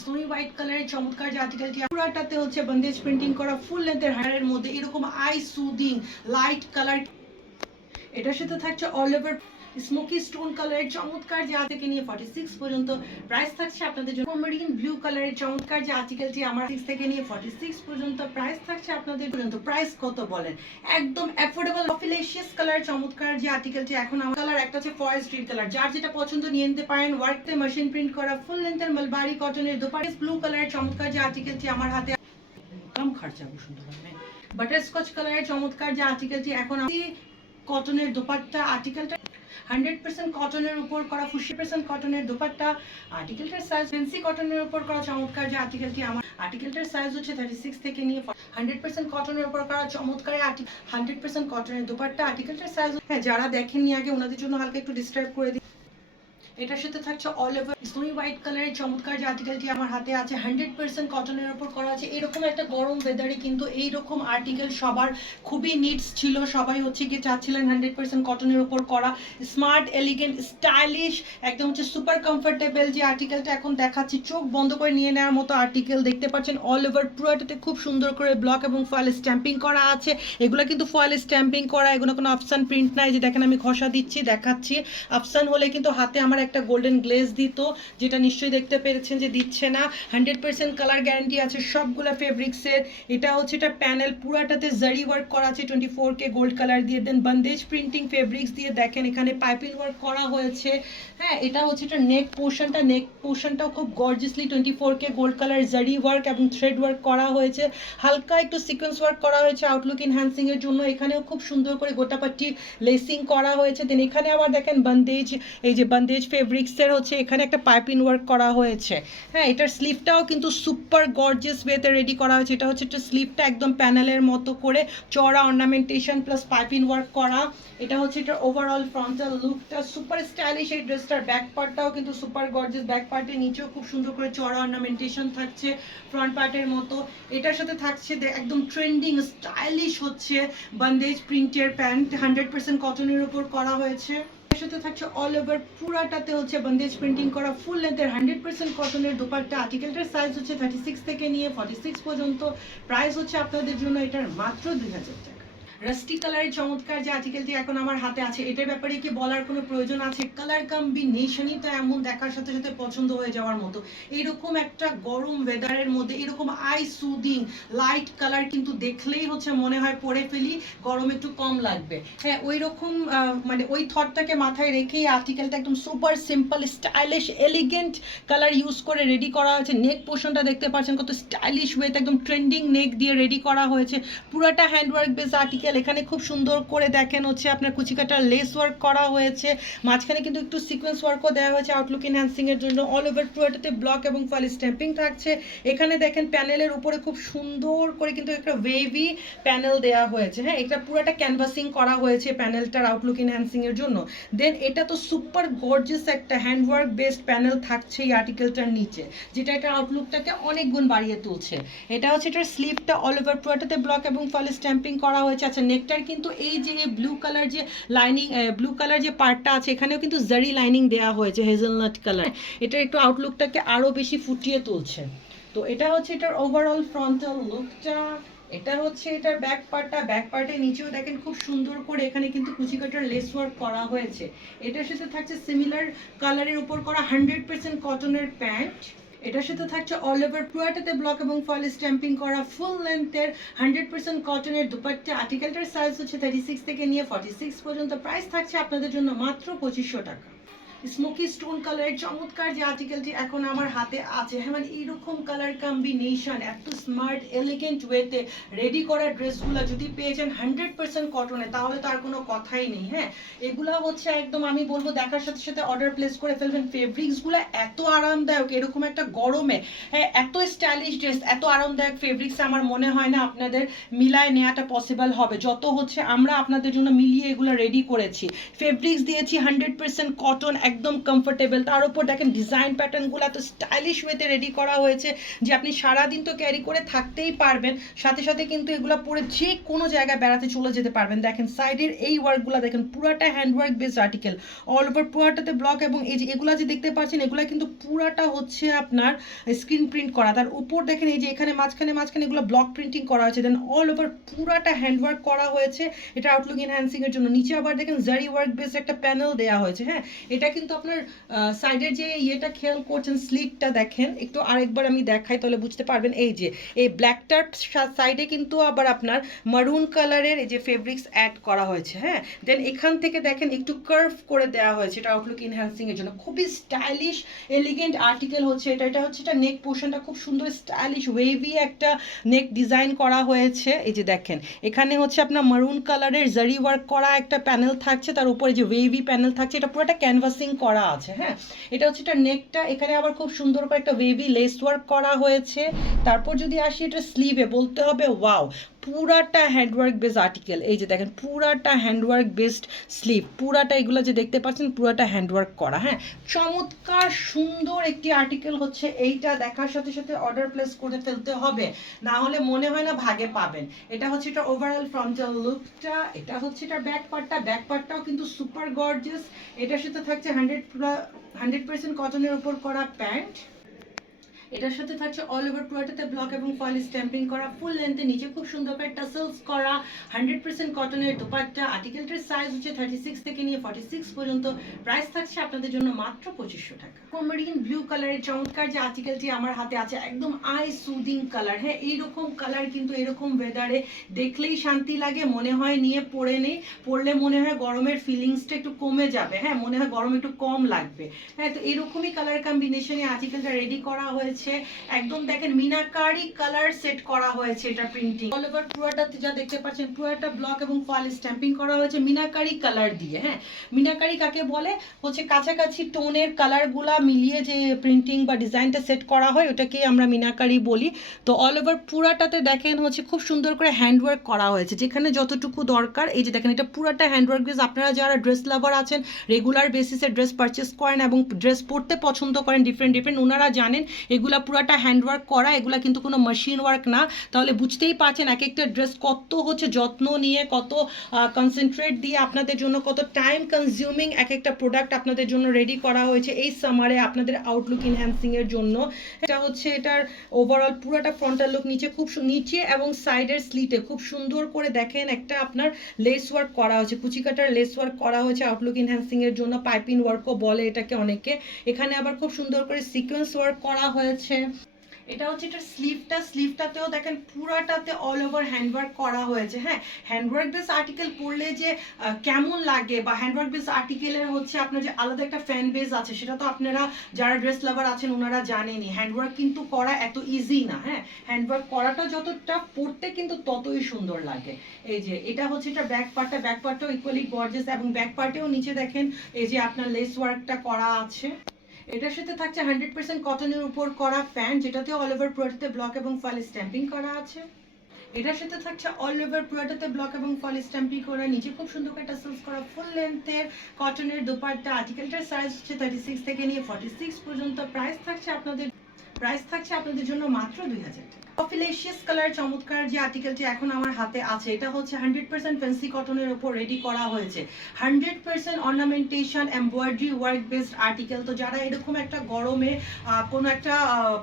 Stony white কালারের চমৎকার যে আর্টিকেলটি পুরাটাতে হচ্ছে বন্দেজ প্রিন্টিং করা ফুল লেন্থের হায়ারের মধ্যে এরকম আই সুদিং লাইট কালার। এটার সাথে থাকছে অল ওভার স্মোকি স্টোন কালারের চমৎকার যে থেকে নিয়ে 46 পর্যন্ত প্রাইস থাকছে আপনাদের জন্য। মেরিন ব্লু কালারের চমৎকার যে আর্টিকেলটি আমার 6 থেকে নিয়ে 46 পর্যন্ত প্রাইস থাকছে আপনাদের পর্যন্ত। প্রাইস কত বলেন, একদম অ্যাফোর্ডেবল অফিলেশিয়াস কালার চমৎকার যে আর্টিকেলটি এখন আমার কালার একটা হচ্ছে ফরেস্ট গ্রিন কালার, যার যেটা পছন্দ নিয়ে নিতে পারেন। ওয়ার্কতে মেশিন প্রিন্ট করা ফুল লেন্থের মালবারি কটনের দোপাট্টা ব্লু কালারের চমৎকার যে আর্টিকেলটি আমার হাতে কম খরচা সুন্দর হবে। বাটারস্কচ কালারের চমৎকার যে আর্টিকেলটি এখন কটনের দোপাট্টা আর্টিকেলটা 100% কটনের উপর করা, 50% কটনের দোপাট্টা আর্টিকেলটার সাইজ ফ্যান্সি কটনের উপর করা চমৎকার যে আর্টিকেলটি আমার আর্টিকেলটার সাইজ হচ্ছে 36 থেকে নিয়ে 100% কটনের উপর করা চমৎকার 100% কটনের দোপাট্টা আর্টিকেলটার সাইজ। হ্যাঁ, যারা দেখেননি আগে ওনাদের জন্য হালকা একটু ডিসক্রাইব করে দিই। এটার সাথে থাকছে অল ওভার স্টোনি হোয়াইট কালারের চমৎকার যে আর্টিকেলটি আমার হাতে আছে 100% কটনের উপর করা আছে। এরকম একটা গরম ওয়েদারে কিন্তু এইরকম আর্টিকেল সবার খুবই নিডস ছিল, সবাই হচ্ছে কি চাচ্ছিলেন 100% কটনের উপর করা স্মার্ট এলিগেন্ট স্টাইলিশ একদম হচ্ছে সুপার কমফোর্টেবল যে আর্টিকেলটা এখন দেখাচ্ছি চোখ বন্ধ করে নিয়ে নেওয়ার মতো আর্টিকেল দেখতে পাচ্ছেন। অল ওভার পুরোটাতে খুব সুন্দর করে ব্লক এবং ফয়েল স্ট্যাম্পিং করা আছে। এগুলো কিন্তু ফয়েল স্ট্যাম্পিং করা, এগুলো কোনো আফসান প্রিন্ট নাই যে দেখেন আমি ঘষা দিচ্ছি দেখাচ্ছি। আফসান হলে কিন্তু হাতে আমার একটা গোল্ডেন গ্লেজ দিত, যেটা নিশ্চয়ই দেখতে পেরেছেন যে দিচ্ছে না। 100% কালার গ্যারান্টি আছে সবগুলো ফেব্রিক্সের। এটা হচ্ছে এটা প্যানেল পুরাটাতে জারি ওয়ার্ক করা আছে 24K গোল্ড কালার দিয়ে, দেন বন্দেজ প্রিন্টিং ফেব্রিক্স দিয়ে দেখেন এখানে পাইপিং ওয়ার্ক করা হয়েছে। হ্যাঁ, এটা হচ্ছে এটা নেক পোর্শনটাও খুব গর্জিয়াসলি 24K গোল্ড কালার জারি ওয়ার্ক এবং থ্রেড ওয়ার্ক করা হয়েছে। হালকা একটু সিকোয়েন্স ওয়ার্ক করা হয়েছে আউটলুক এনহ্যান্সিং এর জন্য। এখানেও খুব সুন্দর করে গোটাপাটি লেসিং করা হয়েছে। দেন এখানে আবার দেখেন বন্দেজ, এই যে বন্দেজ ফেব্রিক্সের হচ্ছে এখানে একটা পাইপিং ওয়ার্ক করা হয়েছে। হ্যাঁ, এটার স্লিভটাও কিন্তু সুপার গর্জিয়াস ওয়েতে রেডি করা হয়েছে। এটা হচ্ছে একটা স্লিভটা একদম প্যানেলের মতো করে চড়া অর্নামেন্টেশন প্লাস পাইপিং ওয়ার্ক করা। এটা হচ্ছে এটা ওভারঅল ফ্রন্টাল লুকটা সুপার স্টাইলিশ। এই ড্রেসটার ব্যাক পার্টটাও কিন্তু সুপার গর্জিয়াস, ব্যাক পার্টের নিচেও খুব সুন্দর করে চড়া অর্নামেন্টেশন থাকছে ফ্রন্ট পার্টের মতো। এটার সাথে থাকছে একদম ট্রেন্ডিং স্টাইলিশ হচ্ছে বন্দেজ প্রিন্টের প্যান্ট 100% কটনের উপর করা হয়েছে। এর সাথে থাকছে অল ওভার পুরাটাতে হচ্ছে বন্দেজ প্রিন্টিং করা ফুল লেন্থের 100% কটনের দোপাট্টা আর্টিকেলটার সাইজ হচ্ছে 36 থেকে নিয়ে 46 পর্যন্ত প্রাইস হচ্ছে আপনাদের জন্য এটার মাত্র 2000 টাকা। রাস্টি কালারের চমৎকার যে আর্টিকেলটি এখন আমার হাতে আছে, এটার ব্যাপারে কি বলার কোনো প্রয়োজন আছে? কালার কম্বিনেশনই তো এমন দেখার সাথে সাথে পছন্দ হয়ে যাওয়ার মতো। এইরকম একটা গরম ওয়েদারের মধ্যে এরকম আই সুদিং লাইট কালার কিন্তু দেখলেই হচ্ছে মনে হয় পরে ফেলি, গরম একটু কম লাগবে। হ্যাঁ, ওই রকম মানে ওই থটটাকে মাথায় রেখেই আর্টিকেলটা একদম super simple stylish elegant colour use করে রেডি করা হয়েছে। নেক পোর্শনটা দেখতে পাচ্ছেন কত স্টাইলিশ ওয়েতে একদম ট্রেন্ডিং নেক দিয়ে রেডি করা হয়েছে। পুরাটা হ্যান্ডওয়ার্ক বেস আর্টিকেল। এখানে খুব সুন্দর করে দেখেন হচ্ছে আপনার কুচিকাটার লেস ওয়ার্ক করা হয়েছে, মাঝখানে কিন্তু একটু সিকোয়েন্স ওয়ার্কও দেওয়া হয়েছে আউটলুক এনহ্যান্সিং এর জন্য। অল ওভার পুরোটাতে ব্লক এবং ফয়েল স্ট্যাম্পিং থাকছে। এখানে দেখেন প্যানেলের উপরে খুব সুন্দর করে কিন্তু একটা ওয়েভি প্যানেল দেওয়া হয়েছে। হ্যাঁ, এটা পুরোটা ক্যানভাসিং করা হয়েছে প্যানেলটার আউটলুক এনহ্যান্সিং এর জন্য। দেন এটা তো সুপার গর্জিয়াস একটা হ্যান্ডওয়ার্ক বেসড প্যানেল থাকছে এই আর্টিকেলটার নিচে, যেটা এটা আউটলুকটাকে অনেক গুণ বাড়িয়ে তুলছে। এটা হচ্ছে এটার স্লিভটা অল ওভার পুরোটাতে ব্লক এবং ফয়েল স্ট্যাম্পিং করা হয়েছে। আচ্ছা, নেকটার কিন্তু এই যে ব্লু কালার যে লাইনিং, ব্লু কালার যে পার্টটা আছে এখানেও কিন্তু জারি লাইনিং দেওয়া হয়েছে হেজেলনাট কালার। এটা একটু আউটলুকটাকে আরো বেশি ফুটিয়ে তুলছে। তো এটা হচ্ছে এটার ওভারঅল ফ্রন্টাল লুকটা। এটা হচ্ছে এটার ব্যাক পার্টটা, ব্যাক পার্টের নিচেও দেখেন খুব সুন্দর করে এখানে কিন্তু কুচিকাটার লেস ওয়ার্ক করা হয়েছে। এটার সাথে থাকছে সিমিলার কালারের উপর করা 100% কটনের প্যান্ট। এটার সাথে থাকছে অল ওভার পুরাটাতে ব্লক এবং ফয়েল স্ট্যাম্পিং করা ফুল লেন্থের 100% কটনের দুপাট্টা আর্টিকেলটার সাইজ হচ্ছে 36 থেকে নিয়ে 46 পর্যন্ত প্রাইস থাকছে আপনাদের জন্য মাত্র 2500 টাকা। স্মোকি স্টোন কালারের চমৎকার যে আর্টিকেলটি এখন আমার হাতে আছে, হ্যাঁ মানে এইরকম কালার কম্বিনেশন এত স্মার্ট এলিগেন্ট ওয়েতে রেডি করা ড্রেসগুলো যদি পেয়ে যান 100% কটনে তাহলে তো আর কোনো কথাই নেই। হ্যাঁ, এগুলা হচ্ছে একদম আমি বলবো দেখার সাথে সাথে অর্ডার প্লেস করে ফেলবেন। ফেব্রিক্সগুলো এত আরামদায়ক এরকম একটা গরমে, হ্যাঁ এত স্টাইলিশ ড্রেস এত আরামদায়ক ফেব্রিক্স আমার মনে হয় না আপনাদের মিলায় নেওয়াটা পসিবল হবে। যত হচ্ছে আমরা আপনাদের জন্য মিলিয়ে এগুলো রেডি করেছি, ফেব্রিক্স দিয়েছি 100% কটন একদম কমফোর্টেবল। তার উপর দেখেন ডিজাইন প্যাটার্নগুলো এত স্টাইলিশ ওয়েতে রেডি করা হয়েছে যে আপনি সারাদিন তো ক্যারি করে থাকতেই পারবেন, সাথে সাথে কিন্তু এগুলো পরে যে কোনো জায়গায় বেড়াতে চলে যেতে পারবেন। দেখেন সাইডের এই ওয়ার্কগুলো দেখেন, পুরাটা handwork base article, all over পুরাটাতে ব্লক, এবং এই যে এগুলা যে দেখতে পাচ্ছেন এগুলা কিন্তু পুরাটা হচ্ছে আপনার স্ক্রিন প্রিন্ট করা। তার উপর দেখেন এই যে এখানে মাঝখানে মাঝখানে এগুলো ব্লক প্রিন্টিং করা হয়েছে, দেন অল ওভার পুরাটা হ্যান্ডওয়ার্ক করা হয়েছে এটা আউটলুক এনহ্যান্সিং এর জন্য। নিচে আবার দেখেন জারি ওয়ার্ক বেস একটা প্যানেল দেওয়া হয়েছে। হ্যাঁ, এটা কিন্তু আপনার সাইডের যে ইয়েটা খেয়াল করছেন, স্লিপটা দেখেন একটু, আরেকবার আমি দেখাই তাহলে বুঝতে পারবেন। এই যে এই ব্ল্যাকটার সাইডে কিন্তু আবার আপনার মারুন কালারের এই যে ফেব্রিক্স অ্যাড করা হয়েছে। হ্যাঁ, দেন এখান থেকে দেখেন একটু কার্ভ করে দেওয়া হয়েছে এটা আউটলুক এনহ্যান্সিং এর জন্য। খুবই স্টাইলিশ এলিগেন্ট আর্টিকেল হচ্ছে এটা। এটা হচ্ছে এটা নেক পোর্শনটা খুব সুন্দর স্টাইলিশ ওয়েভি একটা নেক ডিজাইন করা হয়েছে। এই যে দেখেন এখানে হচ্ছে আপনার মারুন কালারের জারি ওয়ার্ক করা একটা প্যানেল থাকছে, তার উপরে যে ওয়েভি প্যানেল থাকছে, এটা পুরোটা ক্যানভাসিং করা আছে। হ্যাঁ, এটা হচ্ছে এটা নেকটা, এখানে আবার খুব সুন্দর করে একটা ওয়েভি লেস ওয়ার্ক করা হয়েছে। তারপর যদি আসি এটা স্লিভে, বলতে হবে ওয়াও, পুরাটা হ্যান্ডওয়ার্ক বেস আর্টিকেল। এই যে দেখেন পুরাটা হ্যান্ডওয়ার্ক বেসড স্লিভ, পুরাটা এগুলো যে দেখতে পাচ্ছেন পুরাটা হ্যান্ডওয়ার্ক করা। হ্যাঁ, চমৎকার সুন্দর একটি আর্টিকেল হচ্ছে এইটা। দেখার সাথে সাথে অর্ডার প্লেস করে ফেলতে হবে, না হলে মনে হয় না ভাগে পাবেন। এটা হচ্ছে এটা ওভারঅল ফ্রন্টাল লুকটা। এটা হচ্ছে এটা ব্যাক পার্টটা, ব্যাক পার্টটাও কিন্তু সুপার গর্জিয়াস। এটার সাথে থাকছে 100% কটনের উপর করা প্যান্ট। এটার সাথে থাকছে অল ওভার পুরোটাতে ব্লক এবং ফয়েল স্ট্যাম্পিং করা, ফুল লেন্থে, নিচে খুব সুন্দর করে টাসেলস করা, 100% কটনের দোপাট্টা। আর্টিকেলটার সাইজ হচ্ছে 36 থেকে নিয়ে 46 পর্যন্ত। প্রাইস থাকছে আপনাদের জন্য মাত্র 2500 টাকা। মেরিন ব্লু কালারের চমৎকার যে আর্টিকেলটি আমার হাতে আছে, একদম আই সুদিং কালার। হ্যাঁ, এইরকম কালার কিন্তু এরকম ওয়েদারে দেখলেই শান্তি লাগে, মনে হয় নিয়ে পরে নেই, পরলে মনে হয় গরমের ফিলিংসটা একটু কমে যাবে। হ্যাঁ, মনে হয় গরম একটু কম লাগবে। হ্যাঁ, তো এরকমই কালার কম্বিনেশনে আর্টিকেলটা রেডি করা হয়েছে। একদম দেখেন মিনাকারি কালার সেট করা হয়েছে এটা প্রিন্টিং। অল ওভার পুরোটাতে যা দেখতে পাচ্ছেন পুরোটা ব্লক এবং ফয়েল স্ট্যাম্পিং করা হয়েছে মিনাকারি কালার দিয়ে। হ্যাঁ, মিনাকারি কাকে বলে, হচ্ছে কাছাকাছি টোনের কালারগুলা মিলিয়ে যে প্রিন্টিং বা ডিজাইনটা সেট করা হয় ওটাকেই আমরা মিনাকারি বলি। তো অল ওভার পুরাটাতে দেখেন হচ্ছে খুব সুন্দর করে হ্যান্ডওয়ার্ক করা হয়েছে, যেখানে যতটুকু দরকার। এই যে দেখেন এটা পুরাটা হ্যান্ডওয়ার্ক বেস। আপনারা যারা ড্রেস লাভার আছেন, রেগুলার বেসিসে ড্রেস পারচেস করেন এবং ড্রেস পরতে পছন্দ করেন ডিফারেন্ট ডিফারেন্ট, ওনারা জানেন এগুলা পুরাটা হ্যান্ডওয়ার্ক করা, এগুলা কিন্তু কোনো মেশিন ওয়ার্ক না। তাহলে বুঝতেই পারছেন এক একটা ড্রেস কত হচ্ছে যত্ন নিয়ে, কত কনসেন্ট্রেট দিয়ে আপনাদের জন্য, কত টাইম কনজিউমিং এক একটা প্রোডাক্ট আপনাদের জন্য রেডি করা হয়েছে এই সামারে আপনাদের আউটলুক এনহ্যান্সিং এর জন্য। এটা হচ্ছে এটার ওভারঅল পুরাটা ফ্রন্টাল লুক। নিচে খুব নিচে এবং সাইডের স্লিটে খুব সুন্দর করে দেখেন একটা আপনার লেস ওয়ার্ক করা হয়েছে, কুচি কাটার লেস ওয়ার্ক করা হয়েছে আউটলুক এনহ্যান্সিং এর জন্য। পাইপিং ওয়ার্কও বলে এটাকে অনেকে। এখানে আবার খুব সুন্দর করে সিকোয়েন্স ওয়ার্ক করা হয়েছে। এটা হচ্ছে এটা স্লিভটা, স্লিভটাতেও দেখেন পুরাটাতে অল ওভার হ্যান্ডওয়ার্ক করা হয়েছে। হ্যাঁ, হ্যান্ডওয়ার্ক বেস আর্টিকেল পরলে যে কেমন লাগে, বা হ্যান্ডওয়ার্ক বেস আর্টিকেলের হচ্ছে আপনার যে আলাদা একটা ফ্যান বেস আছে, সেটা তো আপনারা যারা ড্রেস লাভার আছেন ওনারা জানেনই। হ্যান্ডওয়ার্ক কিন্তু করা এত ইজি না। হ্যাঁ, হ্যান্ডওয়ার্ক করাটা যতটা, পড়তে কিন্তু ততই সুন্দর লাগে। এই যে এটা হচ্ছে এটা ব্যাক পার্টটা, ব্যাক পার্টটাও ইকুয়ালি গর্জিয়াস, এবং ব্যাক পার্টেও নিচে দেখেন এই যে আপনার লেস ওয়ার্কটা করা আছে। এটার সাথে থাকছে 100% কটনের উপর করা প্যান্ট, যেটাতে অল ওভার পুরোটাতে ব্লক এবং ফয়েল স্ট্যাম্পিং করা আছে। এটার সাথে থাকছে অল ওভার পুরোটাতে ব্লক এবং ফয়েল স্ট্যাম্পিং করা, নিচে খুব সুন্দর করে টাসেলস করা, ফুল লেন্থের কটনের দোপাট্টা। আর্টিকেলটার সাইজ হচ্ছে 36 থেকে নিয়ে 46 পর্যন্ত। প্রাইস থাকছে আপনাদের জন্য মাত্র 2000 টাকা। কফিলেশিয়াস কালার চমৎকার যে আর্টিকেলটি এখন আমার হাতে আছে, এটা হচ্ছে 100% ফ্যান্সি কটনের উপর রেডি করা হয়েছে, 100% ornamentation embroidery work based article. তো যারা এরকম একটা গরমে কোনো একটা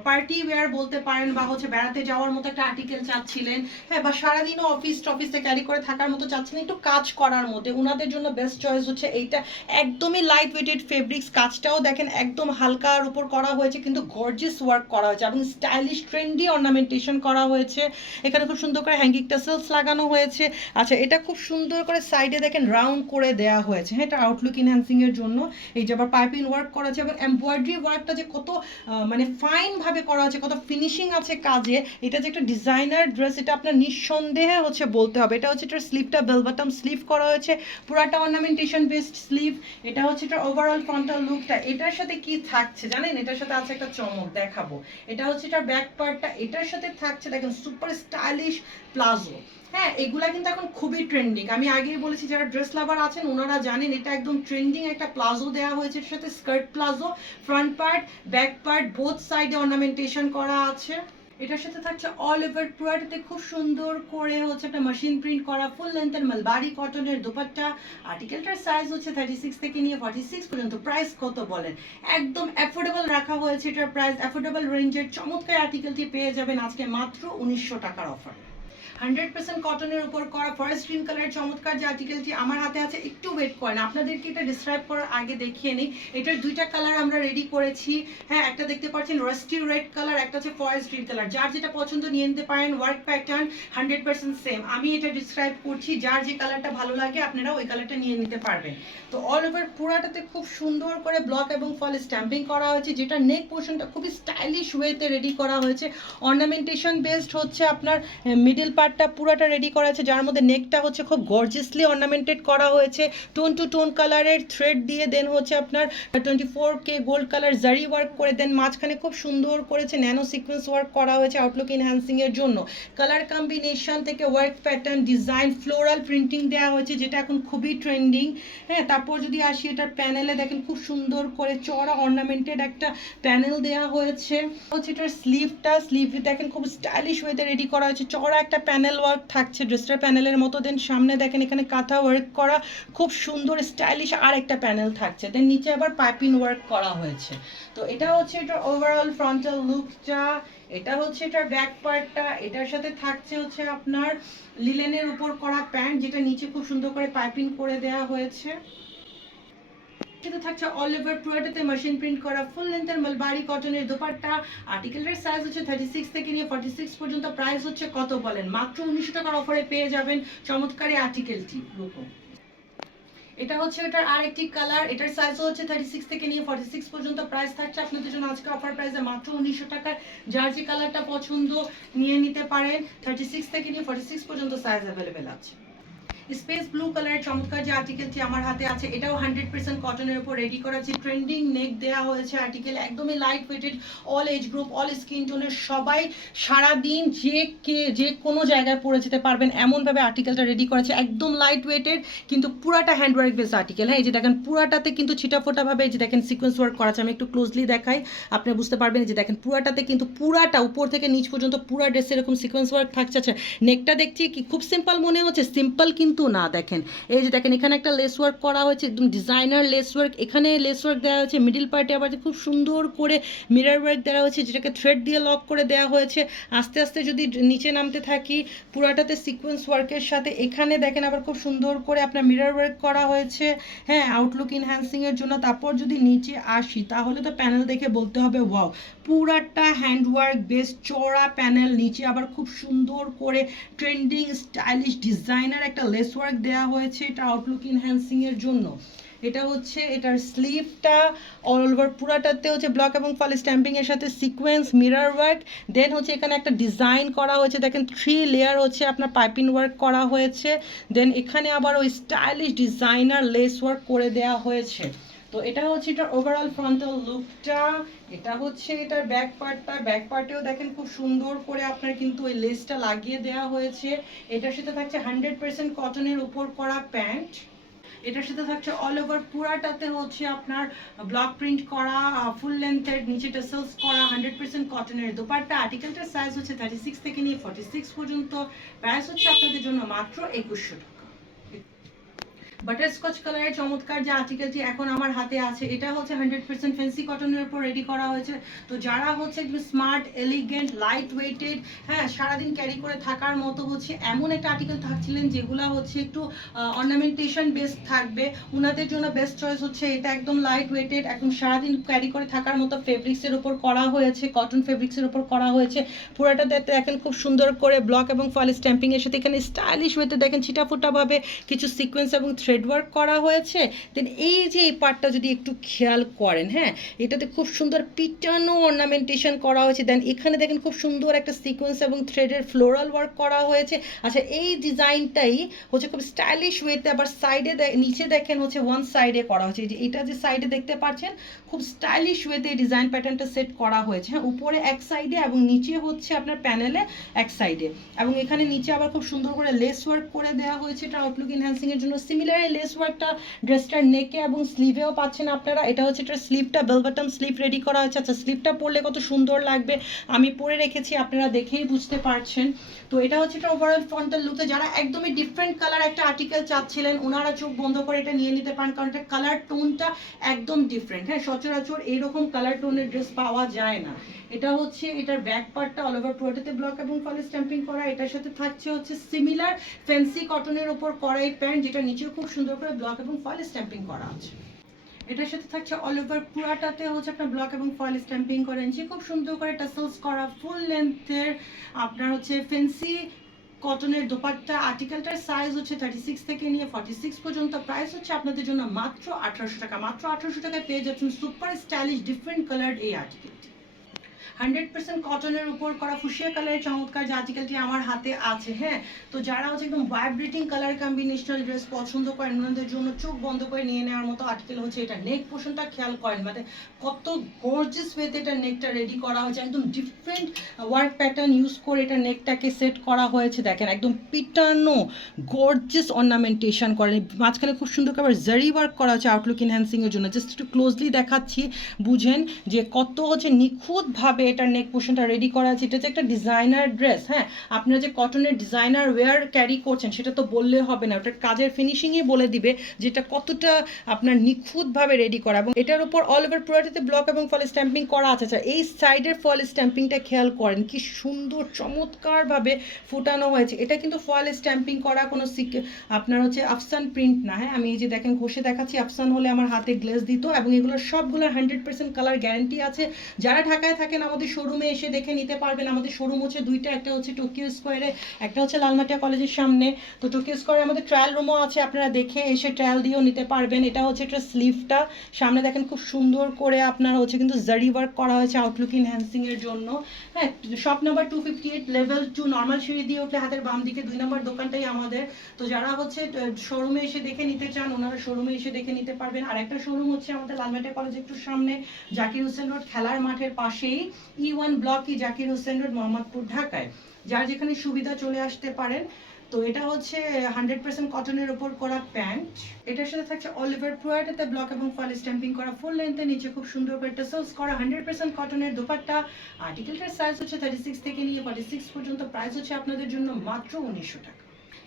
পার্টি ওয়্যার বলতে পারেন, বা হচ্ছে বেড়াতে যাওয়ার মতো একটা আর্টিকেল চাচ্ছিলেন, হ্যাঁ, বা সারাদিনও অফিসে ক্যারি করে থাকার মতো চাচ্ছিলেন, একটু কাজ করার মধ্যে, ওনাদের জন্য বেস্ট চয়েস হচ্ছে এইটা। একদমই লাইট ওয়েটেড ফেব্রিক্স, কাজটাও দেখেন একদম হালকার উপর করা হয়েছে, কিন্তু গর্জিয়াস ওয়ার্ক করা হয়েছে এবং স্টাইলিশ ট্রেন্ডি অর্নামেন্টেশন করা হয়েছে। এখানে খুব সুন্দর করে হ্যাঙ্গিং টাসেলস লাগানো হয়েছে। আচ্ছা, এটা খুব সুন্দর করে সাইডে দেখেন রাউন্ড করে দেয়া হয়েছে। হ্যাঁ, এটা আউটলুক এনহ্যান্সিং এর জন্য। এই যে আবার পাইপিং ওয়ার্ক করা আছে, এবং এমব্রয়ডারি ওয়ার্কটা যে কত মানে ফাইন ভাবে করা আছে, কত ফিনিশিং আছে কাজে। এটা যে একটা ডিজাইনার ড্রেস, এটা আপনার নিঃসন্দেহে হচ্ছে বলতে হবে। এটা হচ্ছে এটার স্লিভটা বেল বটম স্লিভ করা হয়েছে, পুরাটা অর্নামেন্টেশন বেসড স্লিভ। এটা হচ্ছে এটা ওভারঅল ফ্রন্টাল লুকটা। এটার সাথে কি থাকছে জানেন, এটার সাথে আছে একটা চমক দেখাবো। এটা হচ্ছে এটার ব্যাক পার্টটা, এটার সাথে থাকছে দেখেন সুপার স্টাইলিশ প্লাজো। হ্যাঁ, এগুলা কিন্তু এখন খুবই ট্রেন্ডিং। আমি আগেই বলেছি যারা ড্রেস লাভার আছেন ওনারা জানেন এটা একদম ট্রেন্ডিং একটা প্লাজো দেওয়া হয়েছে, এর সাথে skirt palazzo, front part back part both সাইডে অর্নামেন্টেশন করা আছে। এটার সাথে থাকছে অল ওভার পুরাটাতে খুব সুন্দর করে হচ্ছে একটা মেশিন প্রিন্ট করা ফুল লেন্থের মালবারি কটনের দোপাট্টা। আর্টিকেলটার সাইজ হচ্ছে 36 থেকে নিয়ে 46 পর্যন্ত। প্রাইস কত বলেন? একদম অ্যাফোর্ডেবল রাখা হয়েছে এটার প্রাইস, অ্যাফোর্ডেবল রেঞ্জের চমৎকার আর্টিকেলটি পেয়ে যাবেন আজকে মাত্র 1900 টাকার অফার। 100% কটনের উপর করা ফরেস্ট গ্রিন কালারের চমৎকার যে আর্টিকেলটি আমার হাতে আছে, একটু ওয়েট করেন আপনাদেরকে এটা ডিসক্রাইব করার আগে দেখিয়ে নিই। এটার দুইটা কালার আমরা রেডি করেছি। হ্যাঁ, একটা দেখতে পাচ্ছেন রাস্টি রেড কালার, একটা হচ্ছে ফরেস্ট গ্রিন কালার। যার যেটা পছন্দ নিয়ে নিতে পারেন। Work pattern 100% same. আমি এটা ডিসক্রাইব করছি, যার যে কালারটা ভালো লাগে আপনারা ওই কালারটা নিয়ে নিতে পারবেন। তো অল ওভার পুরাটাতে খুব সুন্দর করে ব্লক এবং ফল স্ট্যাম্পিং করা হয়েছে, যেটা নেক পোর্শনটা খুবই স্টাইলিশ ওয়েতে রেডি করা হয়েছে। অর্নামেন্টেশন বেসড হচ্ছে আপনার মিডল পার্টটা পুরাটা রেডি করা আছে, যার মধ্যে নেকটা হচ্ছে খুব গর্জিয়াসলি অর্নামেন্টেড করা হয়েছে টোন টু টোন কালারের থ্রেড দিয়ে। দেন হচ্ছে আপনার 24K গোল্ড কালার জারি ওয়ার্ক করে, দেন মাঝখানে খুব সুন্দর করেছে ন্যানো সিকোয়েন্স ওয়ার্ক করা হয়েছে আউটলুক এনহ্যান্সিং এর জন্য। কালার কম্বিনেশন থেকে work pattern design floral printing দেওয়া হয়েছে, যেটা এখন খুবই ট্রেন্ডিং। হ্যাঁ, তারপর যদি আসি এটার প্যানেলে দেখেন খুব সুন্দর করে চড়া অর্নামেন্টেড একটা প্যানেল দেওয়া হয়েছে। হচ্ছে এটার স্লিভ দেখেন খুব স্টাইলিশ ওয়েতে রেডি করা হয়েছে, চড়া একটা প্যানেল ওয়ার্ক থাকছে ড্রেসটার প্যানেলের মতো। দেন সামনে দেখেন এখানে কাঁথা ওয়ার্ক করা খুব সুন্দর স্টাইলিশ আর একটা প্যানেল থাকছে। দেন নিচে আবার পাইপিং ওয়ার্ক করা হয়েছে। তো এটা হচ্ছে এটার ওভারঅল ফ্রন্টাল লুকটা। এটা হচ্ছে এটার ব্যাক পার্টটা। এটার সাথে থাকছে হচ্ছে আপনার লিলেনের উপর করা প্যান্ট, যেটা নিচে খুব সুন্দর করে পাইপিং করে দেওয়া হয়েছে। সাথে থাকছে অল ওভার পুরোটাতে মেশিন প্রিন্ট করা ফুল লেন্থের মালবারি কটনের দোপাট্টা। আর্টিকেলের সাইজ হচ্ছে 36 থেকে নিয়ে 46 পর্যন্ত। প্রাইস হচ্ছে কত বলেন? মাত্র 1900 টাকার অফারে পেয়ে যাবেন চমৎকার এই আর্টিকেলটি। এটা হচ্ছে এটার আরেকটি কালার, এটার সাইজও হচ্ছে 36 থেকে নিয়ে 46 পর্যন্ত। প্রাইস থাকছে আপনাদের জন্য আজকে অফার প্রাইসে মাত্র 1900 টাকার। যার যে কালারটা পছন্দ নিয়ে নিতে পারেন। 36 থেকে নিয়ে 46 পর্যন্ত সাইজ অ্যাভেলেবেল আছে। স্পেস ব্লু কালারের চমৎকার যে আর্টিকেলটি আমার হাতে আছে, এটাও 100% কটনের উপর রেডি করা আছে। ট্রেন্ডিং নেক দেওয়া হয়েছে আর্টিকেল, একদমই light weighted, all age group all skin টোনের সবাই সারাদিন যে কোনো জায়গায় পরে যেতে পারবেন এমনভাবে আর্টিকেলটা রেডি করেছে। একদম লাইট ওয়েটেড কিন্তু পুরাটা হ্যান্ডওয়ার্ক বেস আর্টিকেল। হ্যাঁ, এই যে দেখেন পুরাটাতে কিন্তু ছিটাফোটাভাবে এই যে দেখেন সিকোয়েন্স ওয়ার্ক করা আছে। আমি একটু ক্লোজলি দেখাই, আপনি বুঝতে পারবেন। যে দেখেন পুরাটাতে কিন্তু পুরাটা উপর থেকে নিচ পর্যন্ত পুরা ড্রেসে এরকম সিকোয়েন্স ওয়ার্ক থাকছে। আচ্ছা, নেকটা দেখছি কি খুব সিম্পল মনে হচ্ছে, সিম্পল কিন্তু না। দেখেন এই যে দেখেন এখানে একটা লেস ওয়ার্ক করা হয়েছে, একদম ডিজাইনার লেস ওয়ার্ক। এখানে লেস ওয়ার্ক দেওয়া হয়েছে মিডল পার্টে, আবার খুব সুন্দর করে মিরর ওয়ার্ক দেওয়া হয়েছে, যেটাকে থ্রেড দিয়ে লক করে দেওয়া হয়েছে। আস্তে আস্তে যদি নিচে নামতে থাকি পুরাটাতে সিকোয়েন্স ওয়ার্কের সাথে এখানে দেখেন আবার খুব সুন্দর করে আপনার মিরর ওয়ার্ক করা হয়েছে। হ্যাঁ, আউটলুক এনহ্যান্সিং এর জন্য। তারপর যদি নিচে আসি তাহলে তো প্যানেল দেখে বলতে হবে ওয়াও, পুরাটা হ্যান্ডওয়ার্ক বেস চড়া প্যানেল। নিচে আবার খুব সুন্দর করে ট্রেন্ডিং স্টাইলিশ ডিজাইনার একটা লেস ওয়ার্ক দেওয়া হয়েছে, এটা আউটলুক এনহ্যান্সিং এর জন্য। এটা হচ্ছে এটার স্লিভটা অল ওভার পুরাটাতে হচ্ছে ব্লক এবং ফল স্ট্যাম্পিং এর সাথে সিকোয়েন্স মিরর ওয়ার্ক। দেন হচ্ছে এখানে একটা ডিজাইন করা হয়েছে, দেখেন 3 লেয়ার হচ্ছে আপনার পাইপিং ওয়ার্ক করা হয়েছে। দেন এখানে আবার ওই স্টাইলিশ ডিজাইনার লেস ওয়ার্ক করে দেওয়া হয়েছে। তো এটা হচ্ছে এটার ওভারঅল ফ্রন্টাল লুকটা। এটা হচ্ছে এটার ব্যাক পার্টটা। ব্যাক পার্টেও দেখেন খুব সুন্দর করে আপনার কিন্তু ওই লেসটা লাগিয়ে দেওয়া হয়েছে। এটার সাথে থাকছে 100% কটনের উপর করা প্যান্ট। এটার সাথে থাকছে অল ওভার পুরাটাতে হচ্ছে আপনার ব্লক প্রিন্ট করা ফুল লেন্থের নিচে টেসেলস করা 100% কটনের দোপাট্টা। আর্টিকেলটার সাইজ হচ্ছে 36 থেকে নিয়ে 46 পর্যন্ত। প্রাইস হচ্ছে আপনাদের জন্য মাত্র 2100 টাকা। বাটারস্কচ কালারের চমৎকার যে আর্টিকেলটি এখন আমার হাতে আছে, এটা হচ্ছে 100% ফ্যান্সি কটনের উপর রেডি করা হয়েছে। তো যারা হচ্ছে একটু স্মার্ট এলিগেন্ট লাইট ওয়েটেড, হ্যাঁ সারাদিন ক্যারি করে থাকার মতো হচ্ছে এমন একটা আর্টিকেল থাকছিলেন যেগুলো হচ্ছে একটু অর্নামেন্টেশন বেসড থাকবে, ওনাদের জন্য বেস্ট চয়েস হচ্ছে এটা। একদম লাইট ওয়েটেড, একদম সারাদিন ক্যারি করে থাকার মতো ফেব্রিক্সের উপর করা হয়েছে, কটন ফেব্রিক্সের উপর করা হয়েছে। পুরোটাতে দেখেন খুব সুন্দর করে ব্লক এবং ফল স্ট্যাম্পিং এর সাথে এখানে স্টাইলিশ ওয়েতে দেখেন ছিটাফোটাভাবে কিছু সিকোয়েন্স এবং থ্রেড ওয়ার্ক করা হয়েছে। দেন এই যে এই পার্টটা যদি একটু খেয়াল করেন, হ্যাঁ, এটাতে খুব সুন্দর পিটানো অর্নামেন্টেশন করা হয়েছে। দেন এখানে দেখেন খুব সুন্দর একটা সিকোয়েন্স এবং থ্রেডের ফ্লোরাল ওয়ার্ক করা হয়েছে। আচ্ছা, এই ডিজাইনটাই হচ্ছে খুব স্টাইলিশ ওয়েতে, আবার সাইডে নিচে দেখেন হচ্ছে ওয়ান সাইডে করা হয়েছে। যে এটা যে সাইডে দেখতে পাচ্ছেন খুব স্টাইলিশ ওয়েতে ডিজাইন প্যাটার্নটা সেট করা হয়েছে। হ্যাঁ, উপরে এক সাইডে এবং নিচে হচ্ছে আপনার প্যানেলে এক সাইডে, এবং এখানে নিচে আবার খুব সুন্দর করে লেস ওয়ার্ক করে দেওয়া হয়েছে এটা আউটলুক এনহ্যান্সিং এর জন্য। সিমিলার এই লেস ওয়ার্কটা ড্রেসটার নেকে এবং স্লিভেও পাচ্ছেন আপনারা। এটা হচ্ছে এটার স্লিভটা বেল বটম স্লিভ রেডি করা হয়েছে। আচ্ছা, স্লিভটা পরলে কত সুন্দর লাগবে আমি পরে রেখেছি, আপনারা দেখেই বুঝতে পারছেন। তো এটা হচ্ছে এটা ওভারঅল ফ্রন্টাল লুকে যারা একদমই ডিফারেন্ট কালার একটা আর্টিকেল চাচ্ছিলেন ওনারা চোখ বন্ধ করে এটা নিয়ে নিতে পারেন, কারণ এটা কালার টোনটা একদম ডিফারেন্ট। হ্যাঁ, সচরাচর এইরকম কালার টোনের ড্রেস পাওয়া যায় না। এটা হচ্ছে এটার ব্যাক পার্টটা অল ওভার পুরোটাতে ব্লক এবং ফলে স্ট্যাম্পিং করা। এটার সাথে থাকছে হচ্ছে সিমিলার ফ্যান্সি কটনের ওপর করা এই প্যান্ট, যেটা নিচেও খুব সুন্দর করে ব্লক এবং ফলে স্ট্যাম্পিং করা আছে। এটার সাথে থাকছে অল ওভার পুরাটাতে হচ্ছে আপনার ব্লক এবং ফয়েল স্ট্যাম্পিং করেন, যে খুব সুন্দর করে টাসেলস করা ফুল লেন্থের আপনার হচ্ছে ফ্যান্সি কটনের দোপাট্টা। আর্টিকেলটার সাইজ হচ্ছে 36 থেকে নিয়ে 46 পর্যন্ত। প্রাইস হচ্ছে আপনাদের জন্য মাত্র 1800 টাকা। মাত্র 1800 টাকায় পেয়ে যাচ্ছেন সুপার স্টাইলিশ ডিফারেন্ট কালার এই আর্টিকেলটি। 100% কটনের উপর করা ফুশিয়া কালারের চমৎকার যে আর্টিকেলটি আমার হাতে আছে। হ্যাঁ, তো যারা হচ্ছে একদম ভাইব্রেটিং কালার কম্বিনেশনাল ড্রেস পছন্দ করেন ওনাদের জন্য চোখ বন্ধ করে নিয়ে নেওয়ার মতো আর্টিকেল হচ্ছে এটা। নেক পোর্শনটা খেয়াল করেন, মানে কত গর্জিয়াস ওয়েতে এটা নেকটা রেডি করা হয়েছে। একদম ডিফারেন্ট ওয়ার্ক প্যাটার্ন ইউজ করে এটা নেকটাকে সেট করা হয়েছে। দেখেন একদম পিটানো গর্জিয়াস অর্নামেন্টেশন করেন, মাঝখানে খুব সুন্দর করে জারি ওয়ার্ক করা হচ্ছে আউটলুক এনহ্যান্সিং এর জন্য। জাস্ট একটু ক্লোজলি দেখাচ্ছি, বুঝেন যে কত হচ্ছে নিখুঁতভাবে এটার নেক পোর্শনটা রেডি করা আছে। এটা হচ্ছে একটা ডিজাইনার ড্রেস। হ্যাঁ, আপনারা যে কটনের ডিজাইনার ওয়্যার ক্যারি করছেন সেটা তো বললে হবে না, ওটার কাজের ফিনিশিংই বলে দিবে যেটা কতটা আপনার নিখুঁতভাবে রেডি করা। এবং এটার উপর অল ওভার পুরোটাতে ব্লক এবং ফল স্ট্যাম্পিং করা আছে। আচ্ছা, এই সাইডের ফল স্ট্যাম্পিংটা খেয়াল করেন কি সুন্দর চমৎকারভাবে ফুটানো হয়েছে। এটা কিন্তু ফল স্ট্যাম্পিং করা কোনো আপনার হচ্ছে আফসান প্রিন্ট না। হ্যাঁ, আমি এই যে দেখেন ঘষে দেখাচ্ছি, আফসান হলে আমার হাতে গ্লেজ দিত। এবং এগুলো সবগুলো 100% কালার গ্যারান্টি আছে। যারা ঢাকায় থাকেন আমাদের শোরুমে এসে দেখে নিতে পারবেন। আমাদের শোরুম হচ্ছে দুইটা, একটা হচ্ছে টোকিও স্কোয়ারে, একটা হচ্ছে লালমাটিয়া কলেজের সামনে। তো টোকিও স্কোয়ারে আমাদের ট্রায়াল রুমও আছে, আপনারা দেখে এসে ট্রায়াল দিয়েও নিতে পারবেন। এটা হচ্ছে এটা স্লিভটা সামনে দেখেন খুব সুন্দর করে আপনার হচ্ছে কিন্তু জারি ওয়ার্ক করা হয়েছে আউটলুক এনহ্যান্সিং এর জন্য। হ্যাঁ, শপ নাম্বার 258 লেভেল 2 নর্মাল সিঁড়ি দিয়ে উঠলে হাতের বাম দিকে 2 নম্বর দোকানটাই আমাদের। তো যারা হচ্ছে শোরুমে এসে দেখে নিতে চান ওনারা শোরুমে এসে দেখে নিতে পারবেন। আর একটা শোরুম হচ্ছে আমাদের লালমাটিয়া কলেজ একটু সামনে, জাকির হোসেন রোড খেলার মাঠের পাশেই, E1 block Zakir Hossain road Mohammadpur ঢাকায়। যার যেখানে সুবিধা চলে আসতে পারেন। তো এটা হচ্ছে 100% কটনের উপর করা প্যান্ট। এটার সাথে থাকছে অল ওভার পুরোটাতে ব্লক এবং ফল স্ট্যাম্পিং করা ফুল লেন্থে, নিচে খুব সুন্দর করে টাসেলস করা 100% কটনের দোপাট্টা। আর্টিকেলটার সাইজ হচ্ছে 36 থেকে নিয়ে 46 পর্যন্ত। প্রাইস হচ্ছে আপনাদের জন্য মাত্র 1900 টাকা।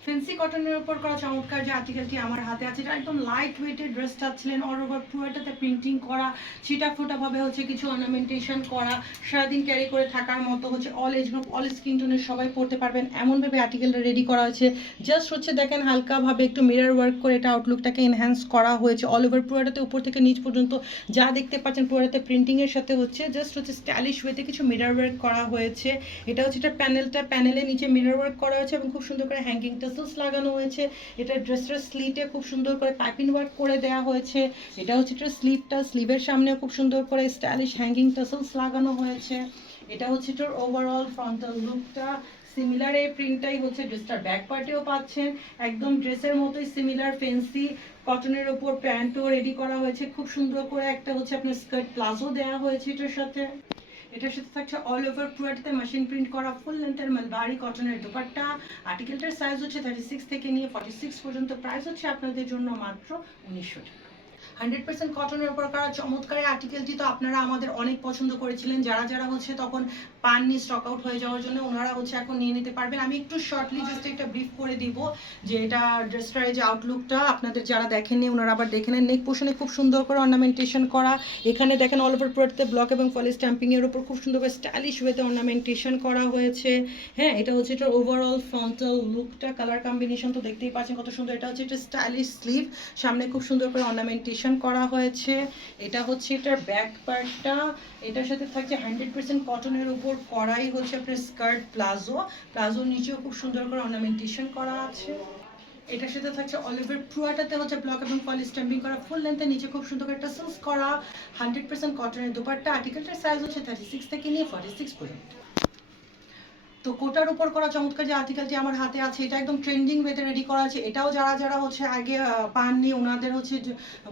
ফ্যান্সি কটনের উপর করা চমৎকার যে আর্টিকেলটি আমার হাতে আছে, এটা একদম লাইট ওয়েটেড ড্রেস চাচ্ছিলেন, অল ওভার পুরোটাতে প্রিন্টিং করা, ছিটা ফোটা ভাবে হচ্ছে কিছু অর্নামেন্টেশন করা, সারাদিন ক্যারি করে থাকার মতো হচ্ছে all age group all skin টোনের সবাই পড়তে পারবেন এমনভাবে আর্টিকেলটা রেডি করা হয়েছে। জাস্ট হচ্ছে দেখেন হালকাভাবে একটু মিরর ওয়ার্ক করে এটা আউটলুকটাকে এনহ্যান্স করা হয়েছে। অল ওভার পুরোটাতে উপর থেকে নিচ পর্যন্ত যা দেখতে পাচ্ছেন পুরোটাতে প্রিন্টিংয়ের সাথে হচ্ছে জাস্ট হচ্ছে স্টাইলিশ ওয়েতে কিছু মিরর ওয়ার্ক করা হয়েছে। এটা হচ্ছে এটা প্যানেলের নিচে মিরর ওয়ার্ক করা হয়েছে এবং খুব সুন্দর করে হ্যাঙ্গিং টাসেলস লাগানো হয়েছে। এটা ড্রেসটার স্লিটে খুব সুন্দর করে পাইপিং ওয়ার্ক করে দেওয়া হয়েছে। এটা হচ্ছে এটা স্লিভের সামনেও খুব সুন্দর করে স্টাইলিশ হ্যাঙ্গিং টাসেলস লাগানো হয়েছে। এটা হচ্ছে এটার ওভারঅল ফ্রন্টাল লুকটা। সিমিলার এই প্রিন্টটাই হচ্ছে ড্রেসটার ব্যাক পার্টেও পাচ্ছেন, একদম ড্রেসের মতোই সিমিলার ফেন্সি কটনের ওপর প্যান্টও রেডি করা হয়েছে। খুব সুন্দর করে একটা হচ্ছে আপনার স্কার্ট প্লাজো দেওয়া হয়েছে এটার সাথে। এটার সাথে থাকছে অল ওভার পুরোটাতে মেশিন প্রিন্ট করা ফুল লেন্থের মালবারি কটনের দোপাট্টা। আর্টিকেলটার সাইজ হচ্ছে 36 থেকে নিয়ে 46 পর্যন্ত। প্রাইস হচ্ছে আপনাদের জন্য মাত্র 1900 টাকা। 100% কটনের উপর করা চমৎকার আর্টিকেলটি তো আপনারা আমাদের অনেক পছন্দ করেছিলেন। যারা যারা হচ্ছে তখন পাননি স্টক আউট হয়ে যাওয়ার জন্য ওনারা হচ্ছে এখন নিয়ে নিতে পারবেন। আমি একটু শর্টলি জাস্ট একটা ব্রিফ করে দিব যে এটা ড্রেসটার যে আউটলুকটা আপনাদের যারা দেখেননি ওনারা আবার দেখে নেন। নেক পোর্শনে খুব সুন্দর করে অর্নামেন্টেশন করা, এখানে দেখেন অল ওভার পুরোটাতে ব্লক এবং ফল স্ট্যাম্পিং এর উপর খুব সুন্দর করে স্টাইলিশ ওয়েতে অর্নামেন্টেশন করা হয়েছে। হ্যাঁ, এটা হচ্ছে এটার ওভারঅল ফ্রন্টাল লুকটা, কালার কম্বিনেশন তো দেখতেই পাচ্ছেন কত সুন্দর। এটা হচ্ছে এটা স্টাইলিশ স্লিভ, সামনে খুব সুন্দর করে অর্নামেন্টেশন করা হয়েছে। এটা হচ্ছে এটার ব্যাক পার্টটা, এটার সাথে থাকছে 100% কটনের উপর করাই হচ্ছে আপনার স্কার্ট প্লাজোর নিচেও খুব সুন্দর করে অর্নামেন্টেশন করা আছে। এটার সাথে থাকছে অলিভের পুরাটাতে হচ্ছে ব্লক এবং ফল স্ট্যাম্পিং করা ফুল লেন্থের নিচে খুব সুন্দর করে টাসেলস করা 100% কটনের দুপাট্টা। আর্টিকেলটার সাইজ হচ্ছে 36 থেকে নিয়ে 46 পর্যন্ত। তো কোটার উপর করা চমৎকার যে আর্টিকেলটি আমার হাতে আছে, এটা একদম ট্রেন্ডিং ওয়েতে রেডি করা আছে। এটাও যারা যারা হচ্ছে আগে পাননি ওনাদের হচ্ছে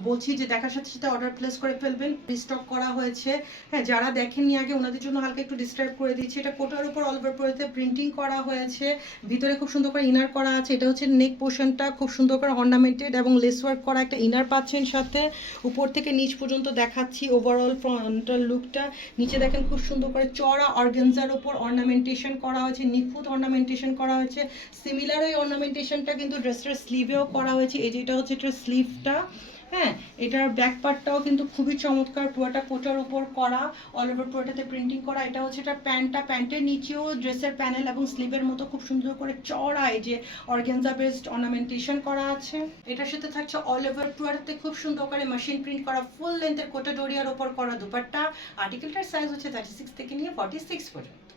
বলছি যে দেখার সাথে সাথে অর্ডার প্লেস করে ফেলবেন, রিস্টক করা হয়েছে। হ্যাঁ, যারা দেখেননি আগে ওনাদের জন্য হালকা একটু ডিসক্রাইব করে দিচ্ছি। এটা কোটার উপর অল ওভার পুরোতে প্রিন্টিং করা হয়েছে, ভিতরে খুব সুন্দর করে ইনার করা আছে। এটা হচ্ছে নেক পোর্শনটা খুব সুন্দর করে অর্নামেন্টেড এবং লেস ওয়ার্ক করা একটা ইনার পাচ্ছেন সাথে। উপর থেকে নিচ পর্যন্ত দেখাচ্ছি ওভারঅল ফ্রন্টাল লুকটা। নিচে দেখেন খুব সুন্দর করে চড়া অর্গানজার উপর অর্নামেন্টেশন করা হয়েছে, নিখুঁত অর্নামেন্টেশন করা হয়েছে। সিমিলার ওই অর্নামেন্টেশনটা কিন্তু ড্রেসটার স্লিভেও করা হয়েছে। এই যেটা হচ্ছে এটার স্লিভটা, হ্যাঁ, এটার ব্যাক পার্টটাও কিন্তু খুবই চমৎকার, পুরোটা কোটার উপর করা, অল ওভার পুরোটাতে প্রিন্টিং করা। এটা হচ্ছে এটার প্যান্টটা, প্যান্টের নিচেও ড্রেসের প্যানেল এবং স্লিভের মতো খুব সুন্দর করে চড়া এই যে অর্গানজা বেসড অর্নামেন্টেশন করা আছে। এটার সাথে থাকছে অল ওভার পুরোটাতে খুব সুন্দর করে মেশিন প্রিন্ট করা ফুল লেন্থের কোটা ডোরিয়ার উপর করা দুপাট্টা। আর্টিকেলটার সাইজ হচ্ছে 36 থেকে নিয়ে 46 পর্যন্ত।